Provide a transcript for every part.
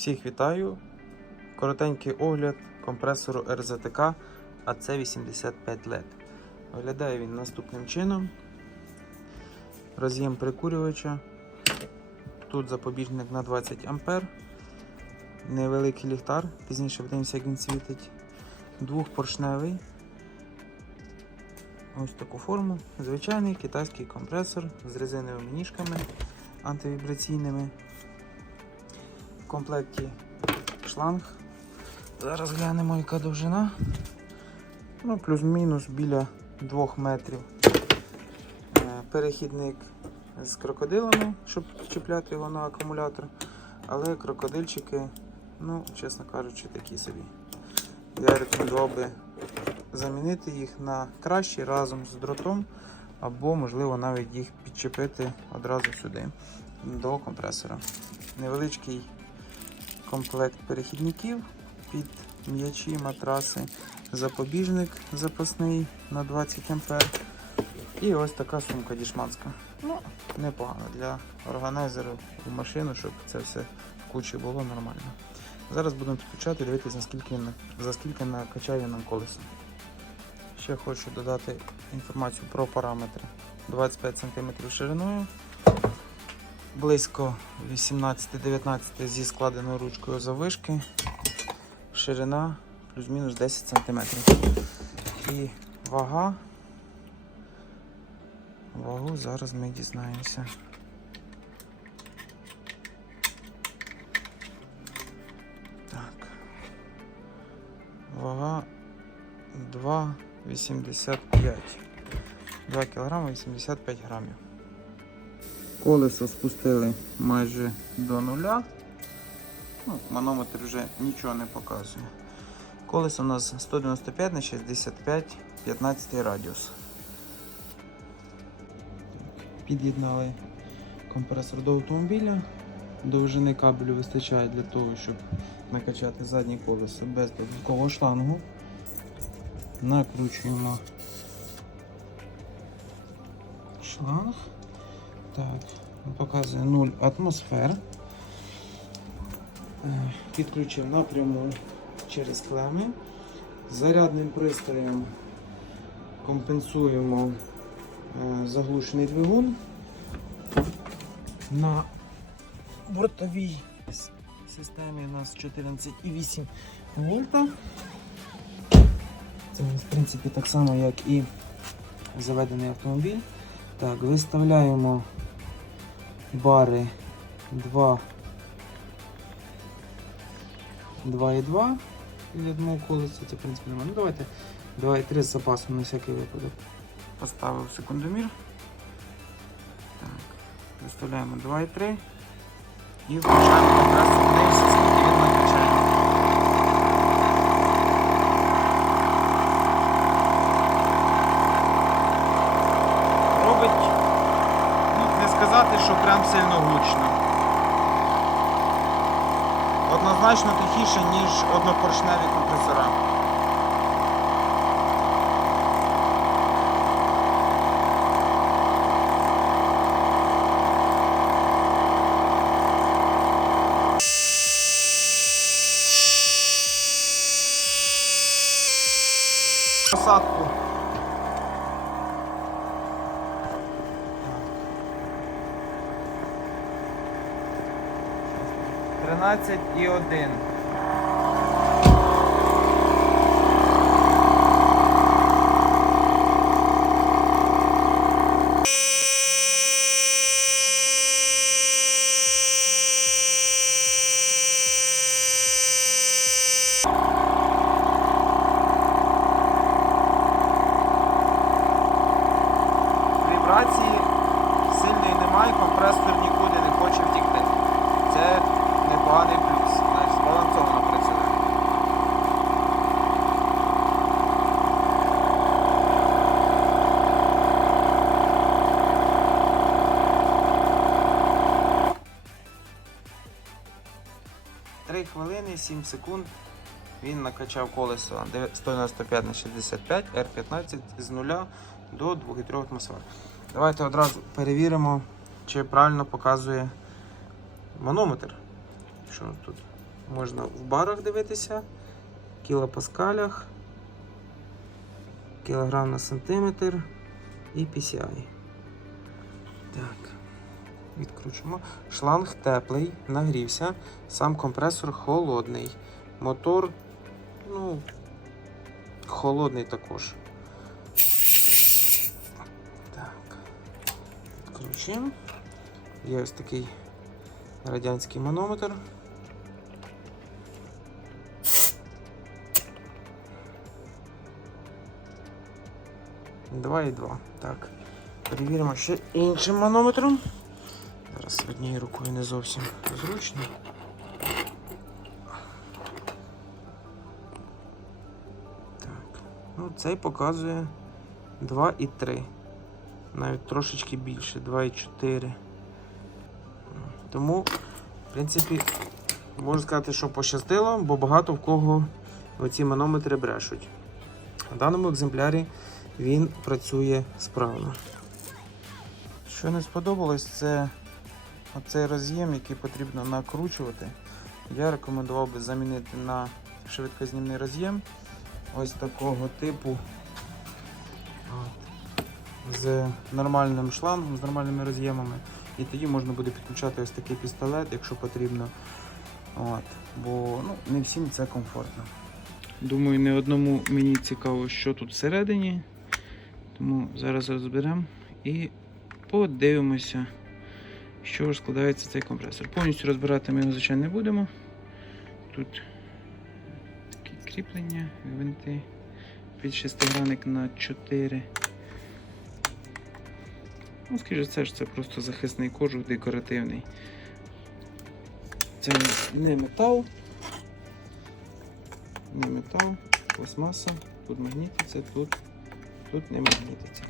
Всіх вітаю. Коротенький огляд компресору РЗТК AC85 LED. Виглядає він наступним чином. Роз'єм прикурювача. Тут запобіжник на 20 А. Невеликий ліхтар, пізніше подивимося, як він світить. Двохпоршневий. Ось таку форму. Звичайний китайський компресор з резиновими ніжками антивібраційними. Комплекті шланг. Зараз глянемо, яка довжина. Ну, плюс-мінус біля 2 метрів. Е, Перехідник з крокодилами, щоб чіпляти його на акумулятор. Але крокодильчики, ну, чесно кажучи, такі собі. Я рекомендував би замінити їх на кращі разом з дротом, або, можливо, навіть їх підчепити одразу сюди до компресора. Невеличкий комплект перехідників під м'ячі, матраси, запобіжник запасний на 20 А. І ось така сумка дішманська. Ну, непогано для органайзеру в машину, щоб це все в кучі було нормально. Зараз будемо підключати, дивитися, наскільки за скільки накачає нам колесо. Ще хочу додати інформацію про параметри. 25 см шириною, близько 18-19 зі складеною ручкою завишки, ширина плюс-мінус 10 см. І вага. Вагу зараз ми дізнаємося. Так. Вага 2,85. 2 кг 85 грамів. Колесо спустили майже до нуля. Ну, манометр вже нічого не показує. Колесо у нас 195 на 65, 15 радіус. Під'єднали компресор до автомобіля. Довжини кабелю вистачає для того, щоб накачати заднє колесо без додаткового шлангу. Накручуємо шланг. Так, показує 0 атмосфер. Е, Підключив напряму через клеми. Зарядним пристроєм компенсуємо е, заглушений двигун. На бортовій системі у нас 14,8 вольта. Це в принципі так само, як і заведений автомобіль. Так, виставляємо бари 2 2,2 для одного колеса, це в принципі немає. Ну давайте 2,3 з запасом на всякий випадок. Поставив секундомір. Так, виставляємо 2,3 і включаємо компресор. Дивимося, скільки він накачає. Робить, ну, не сказати, що прям сильно гучно. Однозначно тихіше, ніж однопоршневі компресора. Посадку. 12,1. Хвилини, 7 секунд. Він накачав колесо 195 на 65 R15 з 0 до 2,3 атмосфер. Давайте одразу перевіримо, чи правильно показує манометр. Що тут? можна в барах дивитися, кілопаскалях, кілограм на сантиметр і PCI. Так, відкручуємо. Шланг теплий, нагрівся, сам компресор холодний. Мотор, ну, холодний також. Так. Відкручуємо. Є ось такий радянський манометр. Два і два. Так. Перевіримо ще іншим манометром. Зараз однією рукою не зовсім зручно. Так. Ну, цей показує 2,3. Навіть трошечки більше, 2,4. Тому, в принципі, можу сказати, що пощастило, бо багато в кого оці манометри брешуть. В даному екземплярі він працює справно. Що не сподобалось, це оцей роз'єм, який потрібно накручувати. Я рекомендував би замінити на швидкознімний роз'єм ось такого типу. От. З нормальним шлангом, з нормальними роз'ємами. І тоді можна буде підключати ось такий пістолет, якщо потрібно. От. Бо ну, не всім це комфортно. Думаю, не одному мені цікаво, що тут всередині. Тому зараз розберемо і подивимося, що ж складається цей компресор. Повністю розбирати ми його, звичайно, не будемо. Тут такі кріплення, гвинти під шестигранник на 4. Ну, скажімо, це ж це просто захисний кожух декоративний. Це не метал. Не метал, пластмаса, тут магнітиться, тут, тут не магнітиться.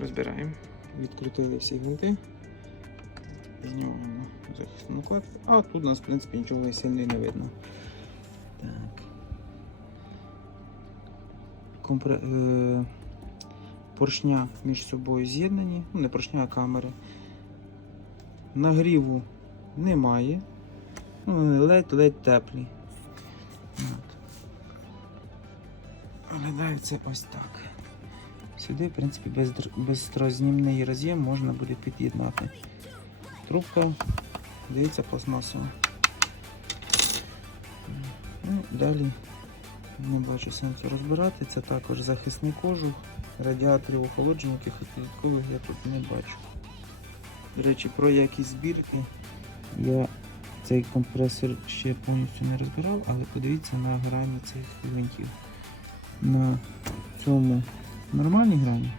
Розбираємо. Відкрутили всі гвинти. Знімаємо захисну накладку. А тут у нас, в принципі, нічого сильно не видно. Так. Компре... Е... Поршня між собою з'єднані. Ну, не поршня, а камери. Нагріву немає. Ну, вони ледь-ледь теплі. Виглядає це ось так. Сюди, в принципі, без, безстрознімний роз'єм можна буде під'єднати. Трубка, дивіться, пластмасова. Ну, далі не бачу сенсу розбирати. Це також захисний кожух, радіаторів охолодження, якихось додаткових я тут не бачу. До речі, про якість збірки я цей компресор ще повністю не розбирав, але подивіться на грані цих гвинтів. На цьому нормальні грані,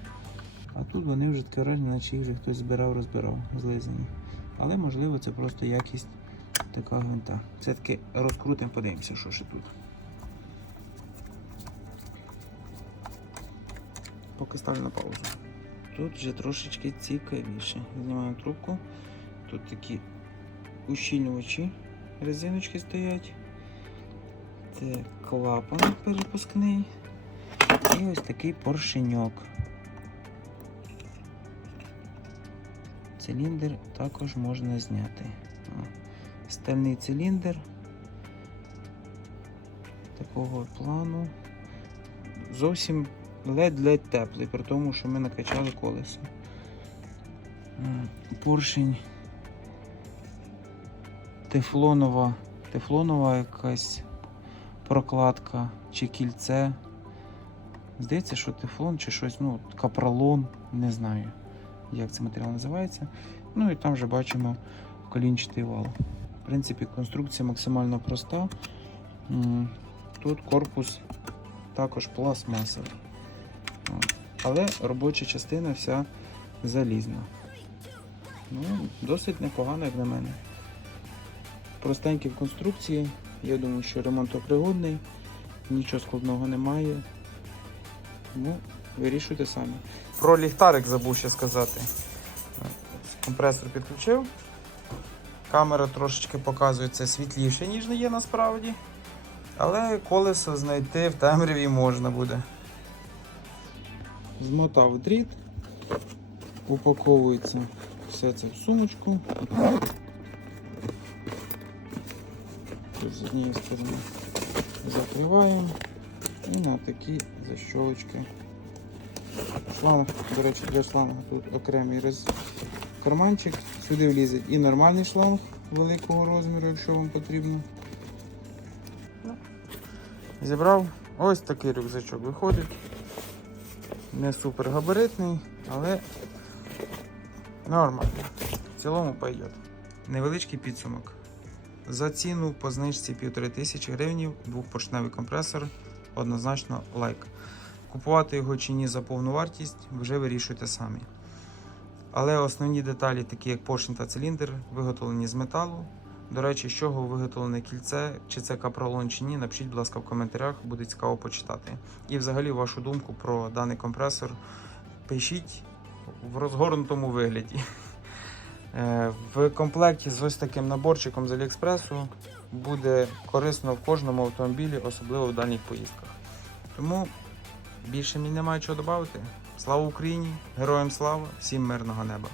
а тут вони вже враження, наче їх вже хтось збирав, розбирав, злизані. Але можливо це просто якість така гвинта. Все-таки розкрутимо, подивимося, що ще тут. Поки ставлю на паузу. Тут вже трошечки цікавіше. Знімаємо трубку. Тут такі ущільнювачі резиночки стоять. Це клапан перепускний. І ось такий поршеньок. Циліндр також можна зняти. Стальний циліндр такого плану. Зовсім ледь-ледь теплий, при тому, що ми накачали колесо. Поршень тефлонова, тефлонова якась прокладка чи кільце. Здається, що тефлон чи щось, ну, капролон, не знаю, як цей матеріал називається. Ну і там вже бачимо колінчатий вал. В принципі, конструкція максимально проста. Тут корпус також пластмасовий. Але робоча частина вся залізна. Ну, досить непогано, як на мене. Простенькі в конструкції. Я думаю, що ремонтопригодний, нічого складного немає. Тому вирішуйте самі. Про ліхтарик забув ще сказати. Компресор підключив. Камера трошечки показує це світліше, ніж не є насправді. Але колесо знайти в темряві можна буде. Змотав дріт, упаковується все це в сумочку. З однієї сторони закриваємо і на такі защолочки. Шланг, до речі, для шлангу тут окремий роз... карманчик. Сюди влізе і нормальний шланг великого розміру, якщо вам потрібно. Ну, Зібрав ось такий рюкзачок виходить. Не супер габаритний, але нормально. В цілому пойдет. Невеличкий підсумок. За ціну по знижці 1500 гривень двохпоршневий компресор однозначно лайк. Купувати його чи ні за повну вартість вже вирішуйте самі. Але основні деталі, такі як поршень та циліндр, виготовлені з металу. До речі, з чого виготовлене кільце, чи це капролон чи ні, напишіть, будь ласка, в коментарях, буде цікаво почитати. І взагалі вашу думку про даний компресор пишіть в розгорнутому вигляді. Е, В комплекті з ось таким наборчиком з Аліекспресу буде корисно в кожному автомобілі, особливо в дальніх поїздках. Тому більше мені немає чого додати. Слава Україні! Героям слава! Всім мирного неба!